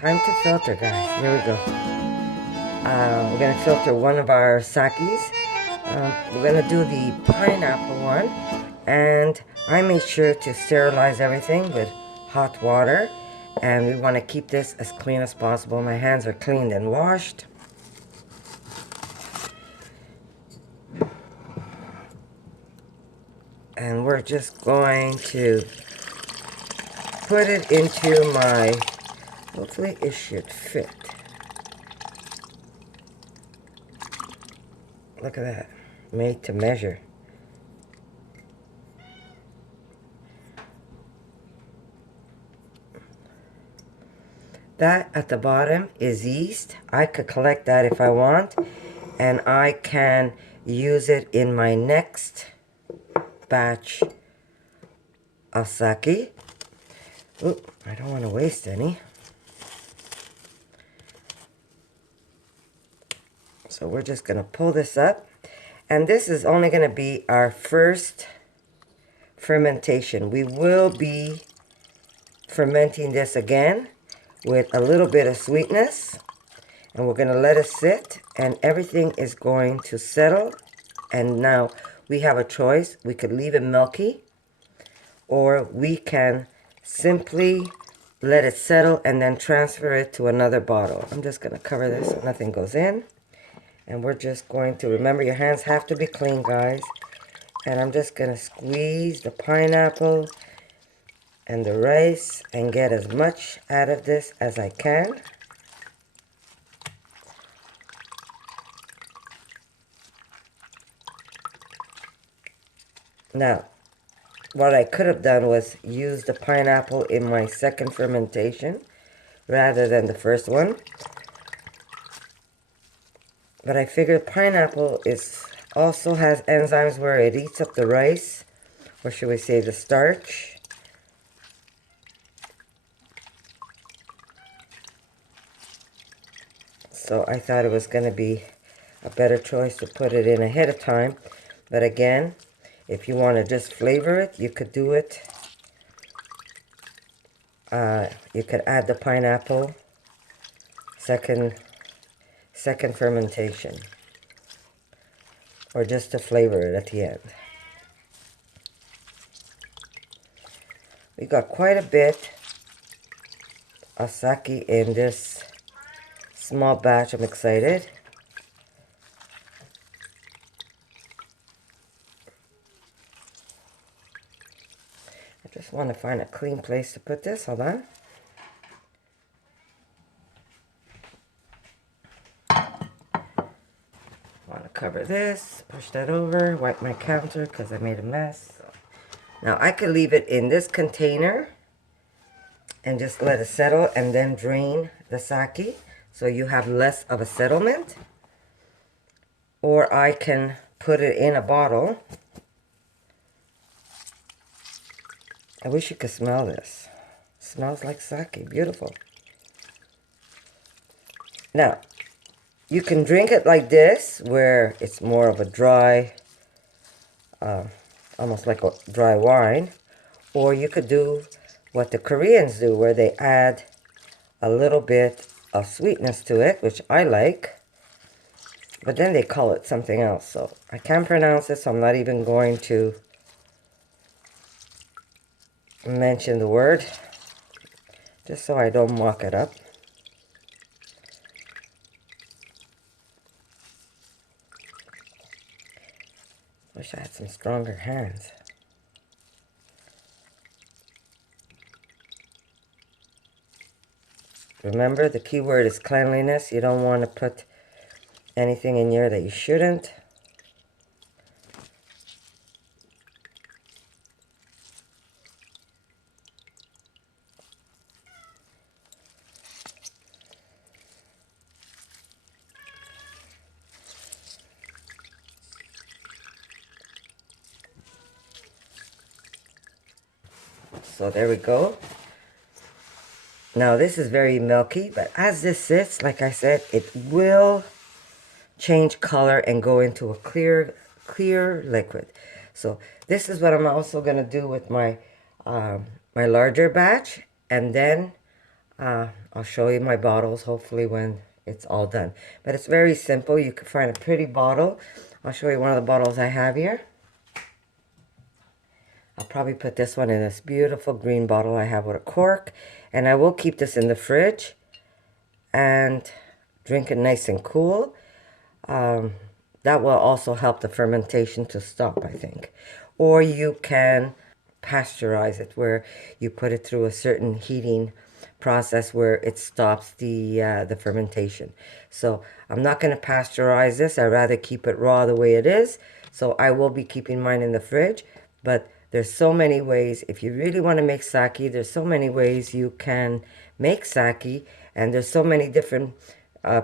Time to filter, guys. Here we go. We're going to filter one of our sakis. We're going to do the pineapple one. And I made sure to sterilize everything with hot water. And we want to keep this as clean as possible. My hands are cleaned and washed. And we're just going to put it into my, hopefully it should fit. Look at that, made to measure. That at the bottom is yeast. I could collect that if I want, and I can use it in my next batch of sake. Oop, I don't want to waste any. So we're just going to pull this up. And this is only going to be our first fermentation. We will be fermenting this again with a little bit of sweetness. And we're going to let it sit. And everything is going to settle. And now we have a choice. We could leave it milky. Or we can simply let it settle and then transfer it to another bottle. I'm just going to cover this so nothing goes in. And we're just going to, remember your hands have to be clean, guys. And I'm just going to squeeze the pineapple and the rice and get as much out of this as I can. Now, what I could have done was use the pineapple in my second fermentation rather than the first one. But I figured pineapple also has enzymes where it eats up the rice, or should we say the starch. So I thought it was going to be a better choice to put it in ahead of time. But again, if you want to just flavor it, you could do it. You could add the pineapple second fermentation, or just to flavor it at the end. We got quite a bit of sake in this small batch. I'm excited. I just want to find a clean place to put this. Hold on. Want to cover this, push that over, wipe my counter because I made a mess. Now I could leave it in this container and just let it settle and then drain the sake so you have less of a settlement. Or I can put it in a bottle. I wish you could smell this. It smells like sake, beautiful. Now, you can drink it like this, where it's more of a dry, almost like a dry wine. Or you could do what the Koreans do, where they add a little bit of sweetness to it, which I like. But then they call it something else. So I can't pronounce it, so I'm not even going to mention the word, just so I don't muck it up. Wish I had some stronger hands. Remember, the key word is cleanliness. You don't want to put anything in here that you shouldn't. So there we go. Now this is very milky, but as this sits, like I said, it will change color and go into a clear liquid. So this is what I'm also going to do with my my larger batch, and then I'll show you my bottles hopefully when it's all done. But it's very simple. You can find a pretty bottle. I'll show you one of the bottles I have here. I'll probably put this one in this beautiful green bottle I have with a cork. And I will keep this in the fridge and drink it nice and cool. That will also help the fermentation to stop, I think. Or you can pasteurize it, where you put it through a certain heating process where it stops the fermentation. So I'm not going to pasteurize this. I'd rather keep it raw the way it is. So I will be keeping mine in the fridge. But there's so many ways. If you really want to make sake, there's so many ways you can make sake. And there's so many different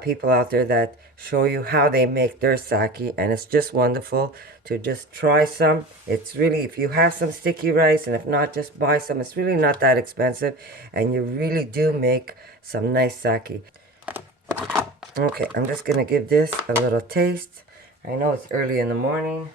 people out there that show you how they make their sake, and it's just wonderful to just try some. It's really, if you have some sticky rice, and if not, just buy some. It's really not that expensive, and you really do make some nice sake. Okay, I'm just gonna give this a little taste. I know it's early in the morning.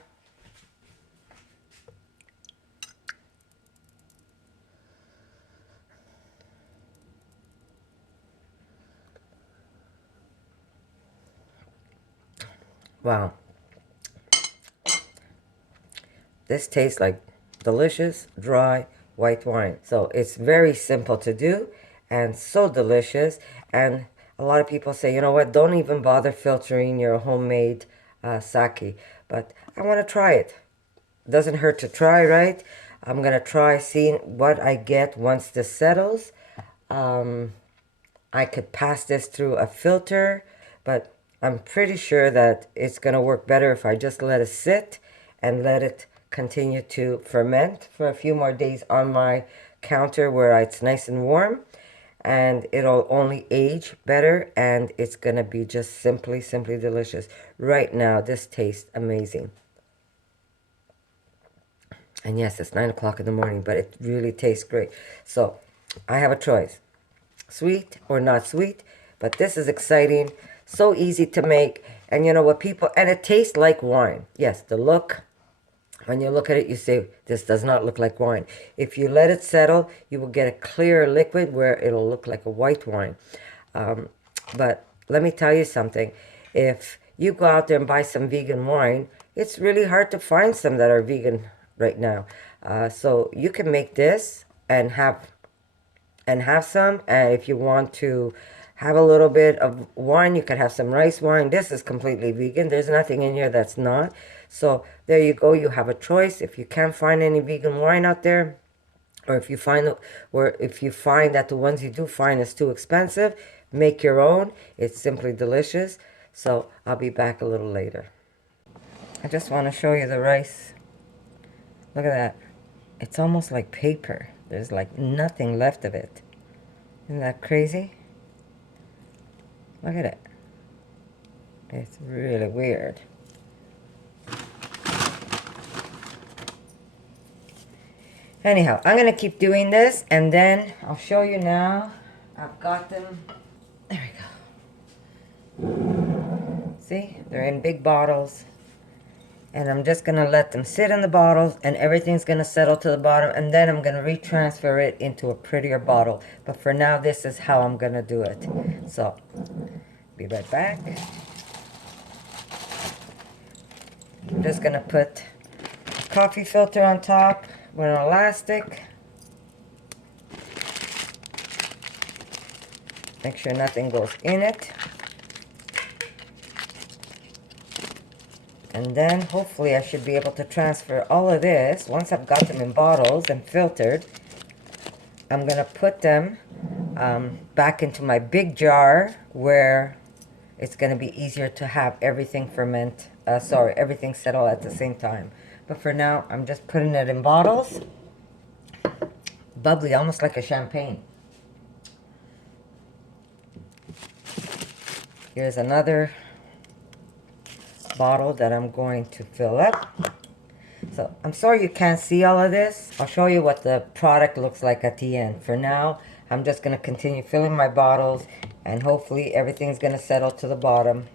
Wow. This tastes like delicious, dry, white wine. So it's very simple to do and so delicious. And a lot of people say, you know what, don't even bother filtering your homemade sake. But I want to try it. Doesn't hurt to try, right? I'm going to try seeing what I get once this settles. I could pass this through a filter, but I'm pretty sure that it's going to work better if I just let it sit and let it continue to ferment for a few more days on my counter where it's nice and warm, and it'll only age better, and it's going to be just simply delicious. Right now, this tastes amazing. And yes, it's 9 o'clock in the morning, but it really tastes great. So I have a choice, sweet or not sweet, but this is exciting, so easy to make. And you know what, people, and it tastes like wine. Yes, the look, when you look at it, you say, this does not look like wine. If you let it settle, you will get a clear liquid where it'll look like a white wine. But let me tell you something. If you go out there and buy some vegan wine, it's really hard to find some that are vegan right now. So you can make this and have some. And if you want to have a little bit of wine, you could have some rice wine. This is completely vegan. There's nothing in here that's not. So there you go. You have a choice. If you can't find any vegan wine out there, or if you find that the ones you do find is too expensive, make your own. It's simply delicious. So I'll be back a little later. I just want to show you the rice. Look at that. It's almost like paper. There's like nothing left of it. Isn't that crazy? Look at it. It's really weird. Anyhow, I'm going to keep doing this, and then I'll show you now. I've got them. There we go. See? They're in big bottles. And I'm just going to let them sit in the bottles, and everything's going to settle to the bottom, and then I'm going to retransfer it into a prettier bottle. But for now, this is how I'm going to do it. So, be right back. I'm just going to put a coffee filter on top with an elastic. Make sure nothing goes in it. And then hopefully I should be able to transfer all of this. Once I've got them in bottles and filtered, I'm going to put them back into my big jar where it's going to be easier to have everything everything settle at the same time. But for now, I'm just putting it in bottles. Bubbly, almost like a champagne. Here's another bottle that I'm going to fill up. So I'm sorry you can't see all of this. I'll show you what the product looks like at the end. For now, I'm just going to continue filling my bottles, and hopefully everything's going to settle to the bottom,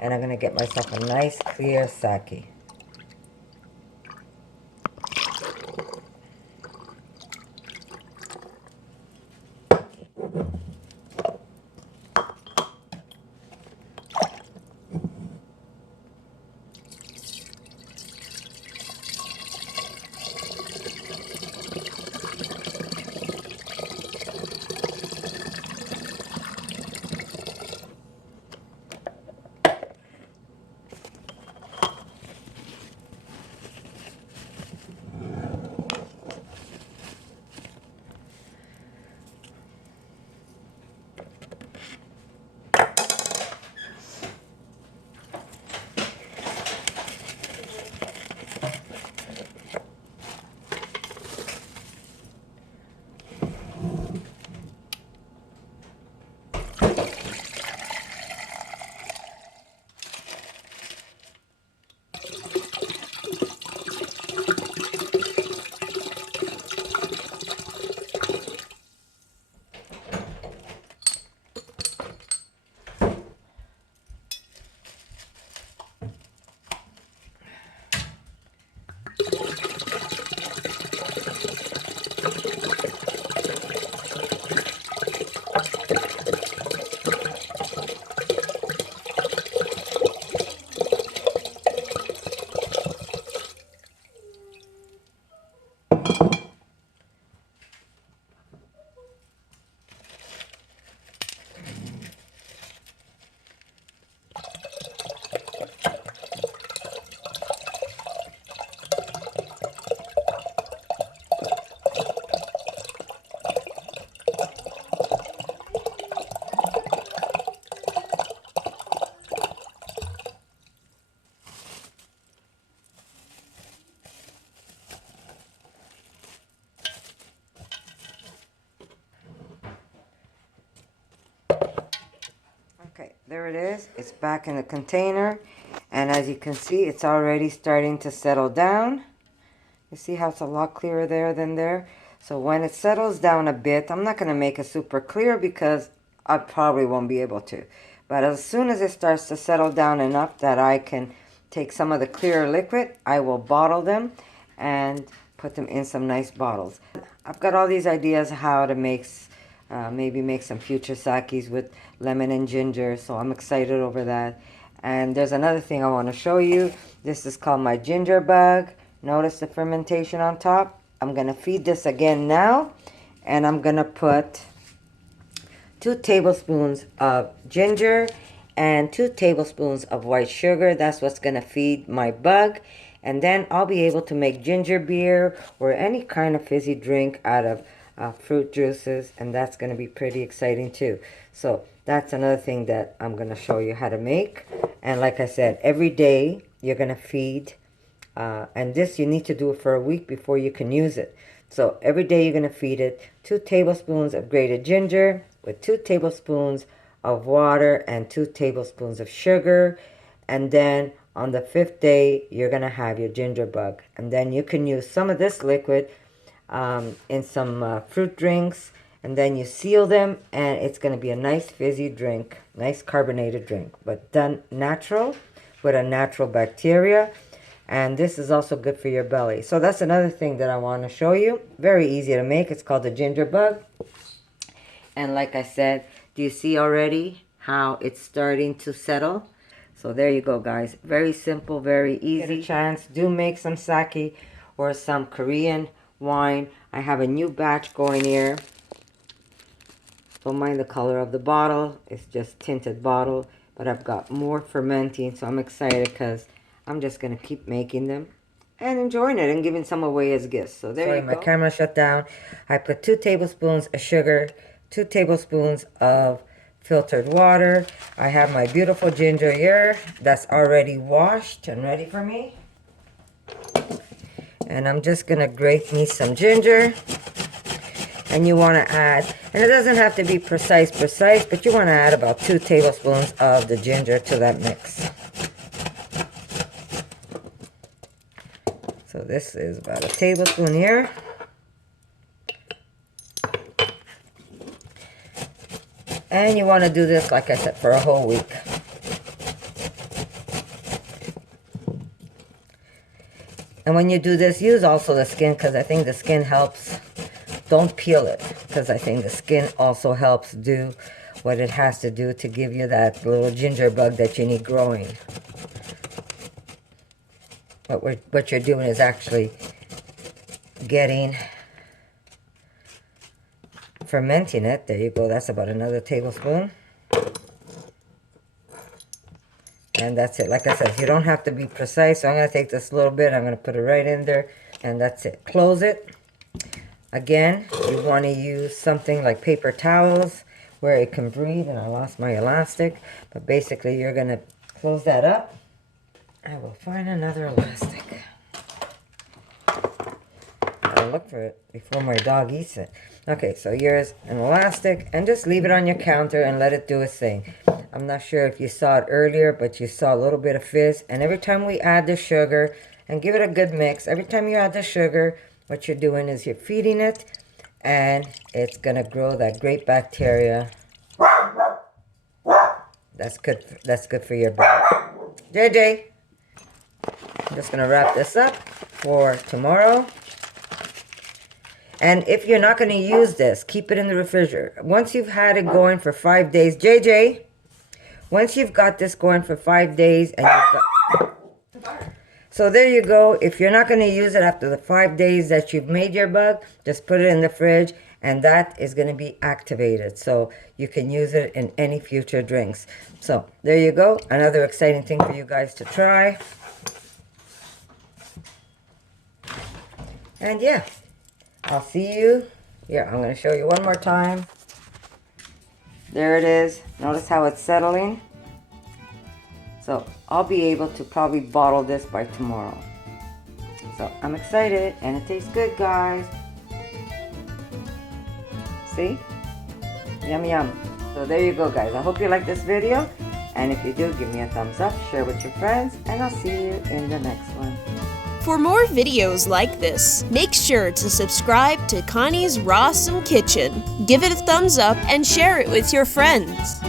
and I'm going to get myself a nice clear sake. There it is. It's back in the container. And as you can see, it's already starting to settle down. You see how it's a lot clearer there than there? So when it settles down a bit, I'm not going to make it super clear because I probably won't be able to. But as soon as it starts to settle down enough that I can take some of the clearer liquid, I will bottle them and put them in some nice bottles. I've got all these ideas how to make, maybe make some future sakis with lemon and ginger, so I'm excited over that. And there's another thing I want to show you. This is called my ginger bug. Notice the fermentation on top. I'm going to feed this again now, and I'm going to put 2 tablespoons of ginger and 2 tablespoons of white sugar. That's what's going to feed my bug. And then I'll be able to make ginger beer or any kind of fizzy drink out of fruit juices, and that's going to be pretty exciting too. So that's another thing that I'm going to show you how to make. And like I said, every day you're going to feed, and this you need to do it for a week before you can use it. So every day you're going to feed it 2 tablespoons of grated ginger with 2 tablespoons of water and 2 tablespoons of sugar. And then on the 5th day, you're going to have your ginger bug. And then you can use some of this liquid in some fruit drinks. And then you seal them, and it's going to be a nice fizzy drink, nice carbonated drink, but done natural with a natural bacteria. And this is also good for your belly. So that's another thing that I want to show you. Very easy to make. It's called the ginger bug. And like I said, do you see already how it's starting to settle? So there you go, guys. Very simple, very easy. Get a chance, do make some sake or some Korean wine. I have a new batch going here. Don't mind the color of the bottle. It's just tinted bottle. But I've got more fermenting, so I'm excited because I'm just going to keep making them and enjoying it and giving some away as gifts. So there you go. My camera shut down. I put 2 tablespoons of sugar, 2 tablespoons of filtered water. I have my beautiful ginger here that's already washed and ready for me. And I'm just going to grate me some ginger. And you want to add, and it doesn't have to be precise, but you want to add about 2 tablespoons of the ginger to that mix. So this is about a tablespoon here. And you want to do this, like I said, for a whole week. And when you do this, use also the skin, because I think the skin helps. Don't peel it, because I think the skin also helps do what it has to do to give you that little ginger bug that you need growing. What you're doing is actually fermenting it. There you go. That's about another tablespoon. And that's it. Like I said, you don't have to be precise. So I'm going to take this little bit. I'm going to put it right in there. And that's it. Close it. Again, you want to use something like paper towels where it can breathe. And I lost my elastic. But basically, you're going to close that up. I will find another elastic. I'll look for it before my dog eats it. Okay, so here's an elastic. And just leave it on your counter and let it do its thing. I'm not sure if you saw it earlier, but you saw a little bit of fizz. And every time we add the sugar, and give it a good mix, every time you add the sugar, what you're doing is you're feeding it, and it's going to grow that great bacteria. That's good for your belly. JJ, I'm just going to wrap this up for tomorrow. And if you're not going to use this, keep it in the refrigerator. Once you've had it going for 5 days, JJ, once you've got this going for 5 days, and you've got... So there you go. If you're not going to use it after the 5 days that you've made your bug, just put it in the fridge, and that is going to be activated. So you can use it in any future drinks. So there you go. Another exciting thing for you guys to try. And yeah, I'll see you. Here, I'm going to show you one more time. There it is. Notice how it's settling. So I'll be able to probably bottle this by tomorrow. So I'm excited, and it tastes good, guys. See? Yum, yum. So there you go, guys. I hope you like this video. And if you do, give me a thumbs up, share with your friends, and I'll see you in the next one. For more videos like this, make sure to subscribe to Connie's RAWsome Kitchen. Give it a thumbs up and share it with your friends.